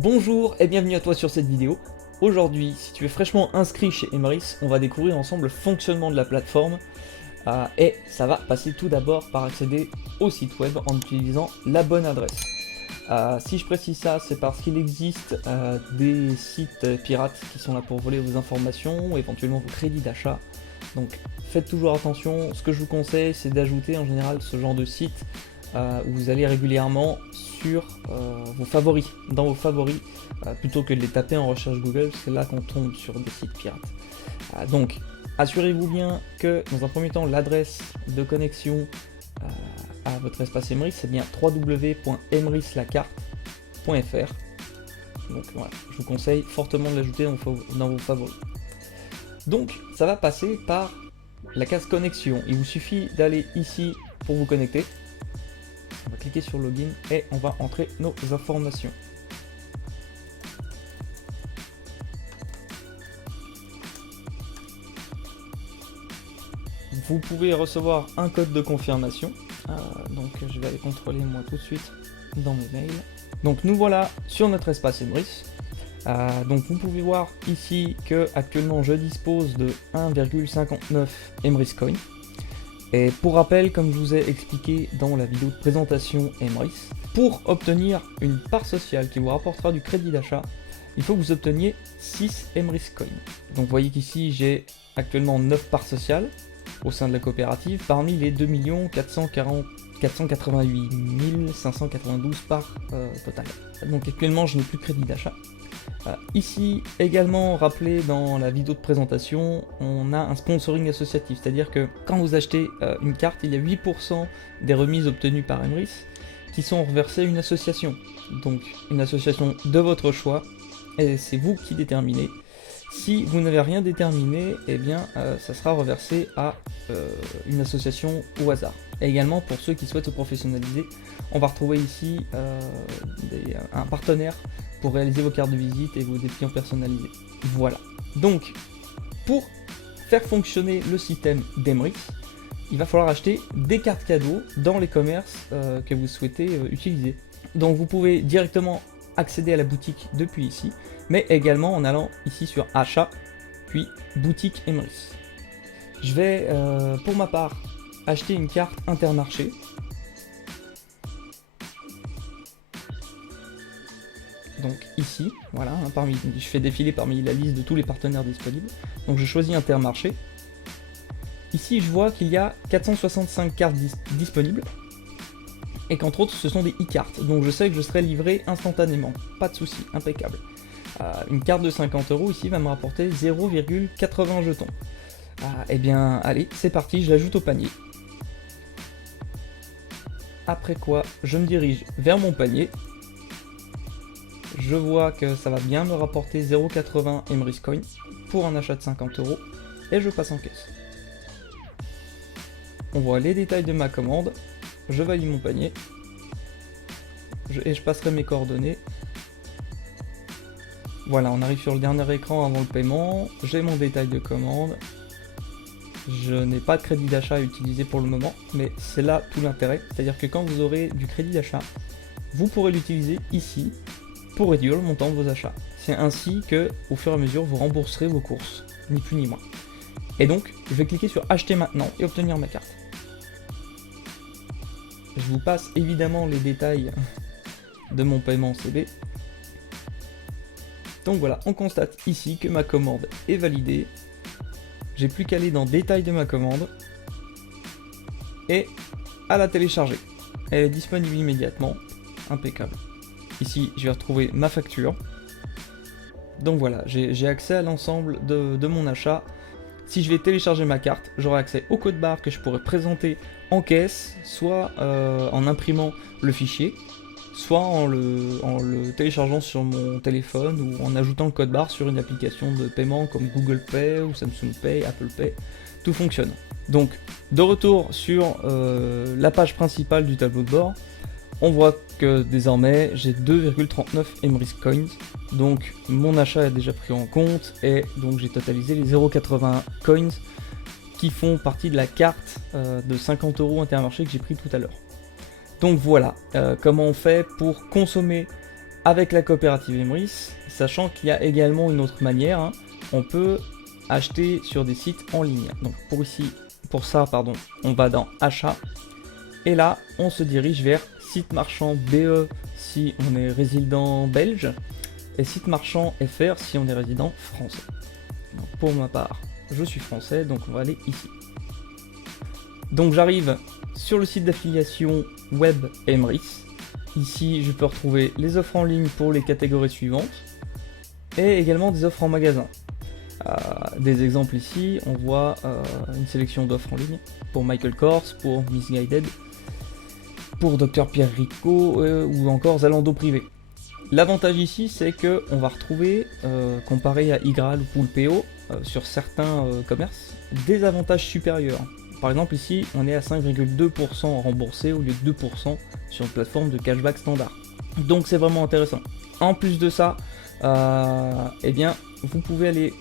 Bonjour et bienvenue à toi sur cette vidéo. Aujourd'hui, si tu es fraîchement inscrit chez Emrys, on va découvrir ensemble le fonctionnement de la plateforme et ça va passer tout d'abord par accéder au site web en utilisant la bonne adresse. Si je précise ça, c'est parce qu'il existe des sites pirates qui sont là pour voler vos informations ou éventuellement vos crédits d'achat. Donc faites toujours attention. Ce que je vous conseille, c'est d'ajouter en général ce genre de site où vous allez régulièrement sur vos favoris, dans vos favoris, plutôt que de les taper en recherche Google, c'est là qu'on tombe sur des sites pirates. Donc assurez-vous bien que dans un premier temps l'adresse de connexion à votre espace Emrys, c'est bien www.emryslacarte.fr. Donc voilà, je vous conseille fortement de l'ajouter dans vos favoris. Donc ça va passer par la case connexion. Il vous suffit d'aller ici pour vous connecter. On va cliquer sur login et on va entrer nos informations. Vous pouvez recevoir un code de confirmation. Donc je vais aller contrôler moi tout de suite dans mes mails. Donc nous voilà sur notre espace Emrys. Donc vous pouvez voir ici que actuellement je dispose de 1,59 Emrys Coin. Et pour rappel, comme je vous ai expliqué dans la vidéo de présentation Emrys, pour obtenir une part sociale qui vous rapportera du crédit d'achat, il faut que vous obteniez 6 Emrys Coin. Donc vous voyez qu'ici j'ai actuellement 9 parts sociales au sein de la coopérative parmi les 2 488 592 parts totales. Donc actuellement je n'ai plus de crédit d'achat. Ici également rappelé dans la vidéo de présentation, on a un sponsoring associatif, c'est-à-dire que quand vous achetez une carte, il y a 8% des remises obtenues par Emrys qui sont reversées à une association. Donc une association de votre choix, et c'est vous qui déterminez. Si vous n'avez rien déterminé, eh bien ça sera reversé à une association au hasard. Et également pour ceux qui souhaitent se professionnaliser, on va retrouver ici un partenaire pour réaliser vos cartes de visite et vos dépliants personnalisés. Voilà. Donc, pour faire fonctionner le système d'Emrys, il va falloir acheter des cartes cadeaux dans les commerces que vous souhaitez utiliser. Donc vous pouvez directement accéder à la boutique depuis ici, mais également en allant ici sur achat, puis boutique Emrys. Je vais, pour ma part, acheter une carte Intermarché. Donc ici, voilà, je fais défiler parmi la liste de tous les partenaires disponibles. Donc je choisis Intermarché. Ici, je vois qu'il y a 465 cartes disponibles. Et qu'entre autres, ce sont des e-cartes. Donc je sais que je serai livré instantanément. Pas de souci, impeccable. Une carte de 50 € ici va me rapporter 0,80 jetons. Eh bien, allez, c'est parti, je l'ajoute au panier. Après quoi, je me dirige vers mon panier. Je vois que ça va bien me rapporter 0,80 Emrys Coin pour un achat de 50 € et je passe en caisse. On voit les détails de ma commande, je valide mon panier et je passerai mes coordonnées. Voilà, on arrive sur le dernier écran avant le paiement, j'ai mon détail de commande. Je n'ai pas de crédit d'achat à utiliser pour le moment, mais c'est là tout l'intérêt, c'est-à-dire que quand vous aurez du crédit d'achat, vous pourrez l'utiliser ici pour réduire le montant de vos achats. C'est ainsi que, au fur et à mesure, vous rembourserez vos courses, ni plus ni moins. Et donc, je vais cliquer sur acheter maintenant et obtenir ma carte. Je vous passe évidemment les détails de mon paiement CB. Donc voilà, on constate ici que ma commande est validée. J'ai plus qu'à aller dans détails de ma commande et à la télécharger. Elle est disponible immédiatement, impeccable. Ici, je vais retrouver ma facture. Donc voilà, j'ai accès à l'ensemble de mon achat. Si je vais télécharger ma carte, j'aurai accès au code barre que je pourrai présenter en caisse, soit en imprimant le fichier, soit en le téléchargeant sur mon téléphone ou en ajoutant le code barre sur une application de paiement comme Google Pay ou Samsung Pay, Apple Pay. Tout fonctionne. Donc, de retour sur la page principale du tableau de bord, on voit que désormais j'ai 2,39 Emrys Coins, donc mon achat est déjà pris en compte et donc j'ai totalisé les 0,80 coins qui font partie de la carte de 50 € Intermarché que j'ai pris tout à l'heure. Donc voilà comment on fait pour consommer avec la coopérative Emrys, sachant qu'il y a également une autre manière, hein, on peut acheter sur des sites en ligne. Donc pour ça, on va dans achat, et là on se dirige vers site marchand BE si on est résident belge, et site marchand FR si on est résident français. Donc pour ma part, je suis français, donc on va aller ici. Donc j'arrive sur le site d'affiliation web Emrys. Ici, je peux retrouver les offres en ligne pour les catégories suivantes, et également des offres en magasin. Des exemples ici, on voit une sélection d'offres en ligne pour Michael Kors, pour Missguided, pour Dr Pierre Rico ou encore Zalando Privé. L'avantage ici, c'est que on va retrouver, comparé à Igral ou Poolpeo, sur certains commerces, des avantages supérieurs. Par exemple ici, on est à 5,2% remboursé au lieu de 2% sur une plateforme de cashback standard. Donc c'est vraiment intéressant. En plus de ça, eh bien, vous pouvez aller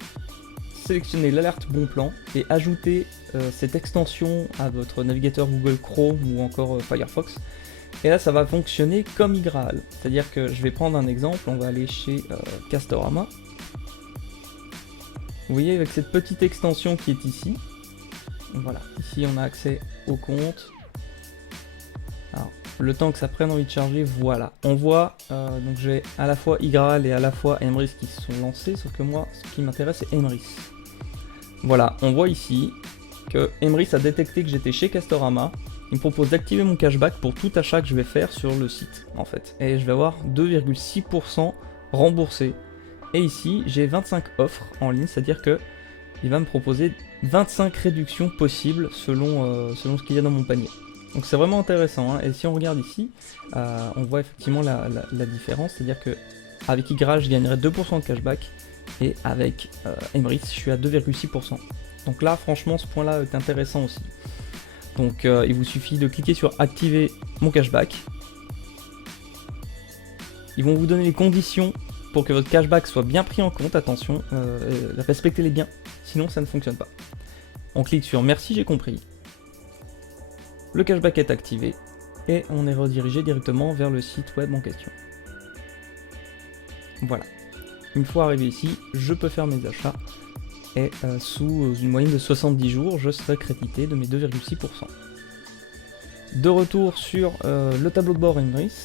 sélectionner l'alerte bon plan et ajouter cette extension à votre navigateur Google Chrome ou encore Firefox. Et là, ça va fonctionner comme Igral. C'est-à-dire que je vais prendre un exemple, on va aller chez Castorama. Vous voyez, avec cette petite extension qui est ici, voilà, ici on a accès au compte. Alors, le temps que ça prenne envie de charger, voilà. On voit, donc j'ai à la fois Igral et à la fois Emrys qui se sont lancés, sauf que moi, ce qui m'intéresse, c'est Emrys. Voilà, on voit ici que Emrys a détecté que j'étais chez Castorama. Il me propose d'activer mon cashback pour tout achat que je vais faire sur le site, en fait. Et je vais avoir 2,6% remboursé. Et ici, j'ai 25 offres en ligne, c'est-à-dire que il va me proposer 25 réductions possibles selon ce qu'il y a dans mon panier. Donc c'est vraiment intéressant, hein. Et si on regarde ici, on voit effectivement la différence, c'est-à-dire que avec Igral, je gagnerais 2% de cashback, et avec Emrys, je suis à 2,6%. Donc là, franchement, ce point-là est intéressant aussi. Donc il vous suffit de cliquer sur activer mon cashback. Ils vont vous donner les conditions pour que votre cashback soit bien pris en compte, attention, respectez-les bien, sinon ça ne fonctionne pas. On clique sur merci, j'ai compris. Le cashback est activé et on est redirigé directement vers le site web en question. Voilà. Une fois arrivé ici, je peux faire mes achats et sous une moyenne de 70 jours, je serai crédité de mes 2,6%. De retour sur le tableau de bord Emrys.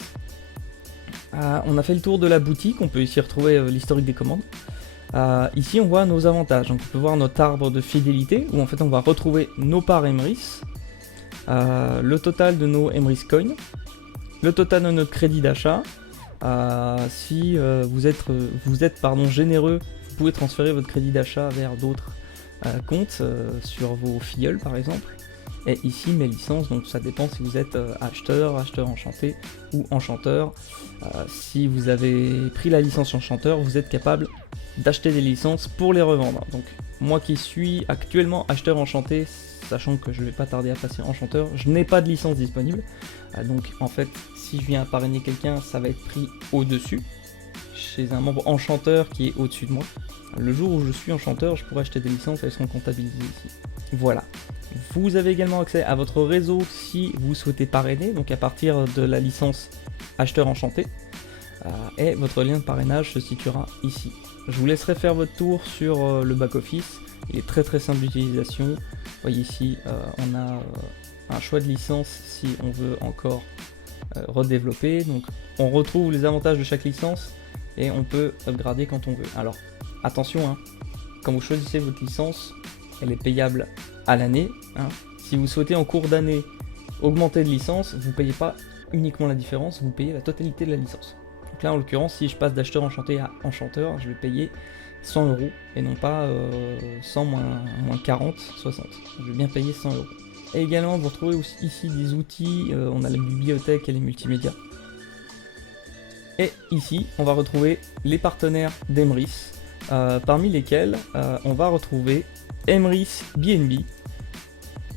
On a fait le tour de la boutique, on peut ici retrouver l'historique des commandes. Ici on voit nos avantages, donc on peut voir notre arbre de fidélité, où en fait on va retrouver nos parts Emrys, le total de nos Emrys Coins, le total de notre crédit d'achat. Si vous êtes généreux, vous pouvez transférer votre crédit d'achat vers d'autres comptes, sur vos filleuls par exemple. Et ici mes licences, donc ça dépend si vous êtes acheteur enchanté ou enchanteur. Si vous avez pris la licence enchanteur, vous êtes capable d'acheter des licences pour les revendre. Donc moi qui suis actuellement acheteur enchanté, sachant que je ne vais pas tarder à passer enchanteur, je n'ai pas de licence disponible. Donc en fait, si je viens parrainer quelqu'un, ça va être pris au-dessus, chez un membre enchanteur qui est au-dessus de moi. Le jour où je suis enchanteur, je pourrai acheter des licences, elles seront comptabilisées ici. Voilà. Vous avez également accès à votre réseau si vous souhaitez parrainer, donc à partir de la licence acheteur enchanté. Et votre lien de parrainage se situera ici. Je vous laisserai faire votre tour sur le back-office. Il est très simple d'utilisation. Vous voyez ici, on a un choix de licence si on veut encore redévelopper. Donc on retrouve les avantages de chaque licence et on peut upgrader quand on veut. Alors attention, hein, quand vous choisissez votre licence, elle est payable à l'année. Hein. Si vous souhaitez en cours d'année augmenter de licence, vous ne payez pas uniquement la différence, vous payez la totalité de la licence. Donc là en l'occurrence, si je passe d'acheteur enchanté à enchanteur, je vais payer 100 € et non pas 100 moins 40, 60. Je vais bien payer 100 €. Et également vous retrouvez aussi ici des outils, on a la bibliothèque et les multimédias. Et ici on va retrouver les partenaires d'Emrys, parmi lesquels on va retrouver Emrys BNB.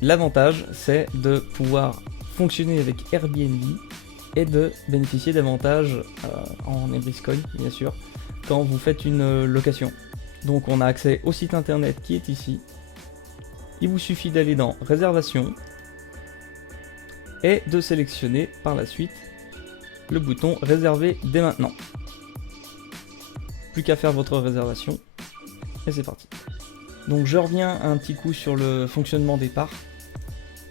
L'avantage c'est de pouvoir fonctionner avec Airbnb et de bénéficier d'avantages en Emrys Coin bien sûr quand vous faites une location. Donc on a accès au site internet qui est ici. Il vous suffit d'aller dans réservation et de sélectionner par la suite le bouton réserver dès maintenant. plus qu'à faire votre réservation. Et c'est parti. Donc je reviens un petit coup sur le fonctionnement des parts.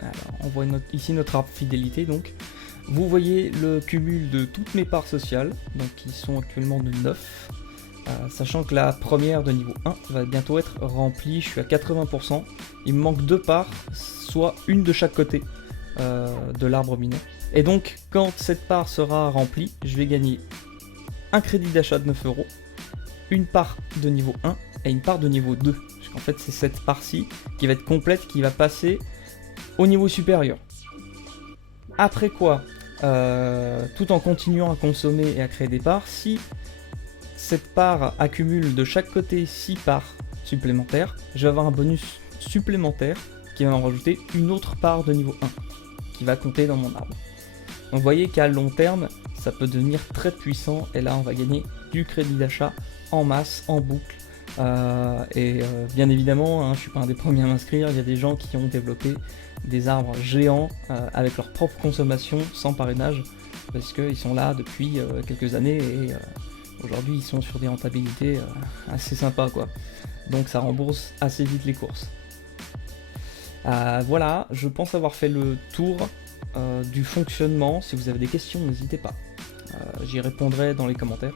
Alors on voit ici notre arbre fidélité donc. Vous voyez le cumul de toutes mes parts sociales, donc qui sont actuellement de 9. Sachant que la première de niveau 1 va bientôt être remplie, je suis à 80%. Il me manque 2 parts, soit une de chaque côté de l'arbre mineur. Et donc quand cette part sera remplie, je vais gagner un crédit d'achat de 9 euros, une part de niveau 1 et une part de niveau 2. Parce qu'en fait c'est cette part-ci qui va être complète, qui va passer au niveau supérieur. Après quoi, tout en continuant à consommer et à créer des parts, si cette part accumule de chaque côté 6 parts supplémentaires, je vais avoir un bonus supplémentaire qui va en rajouter une autre part de niveau 1 qui va compter dans mon arbre. Donc vous voyez qu'à long terme, ça peut devenir très puissant et là on va gagner du crédit d'achat en masse, en boucle. Bien évidemment, je suis pas un des premiers à m'inscrire, il y a des gens qui ont développé des arbres géants avec leur propre consommation sans parrainage parce qu'ils sont là depuis quelques années et aujourd'hui ils sont sur des rentabilités assez sympas quoi. Donc ça rembourse assez vite les courses. Voilà, je pense avoir fait le tour du fonctionnement. Si vous avez des questions, n'hésitez pas. J'y répondrai dans les commentaires.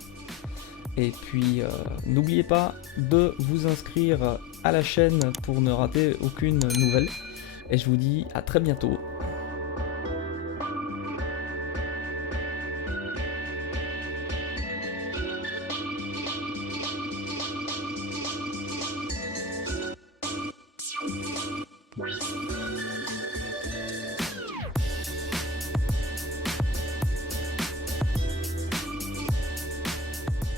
Et puis n'oubliez pas de vous inscrire à la chaîne pour ne rater aucune nouvelle. Et je vous dis à très bientôt.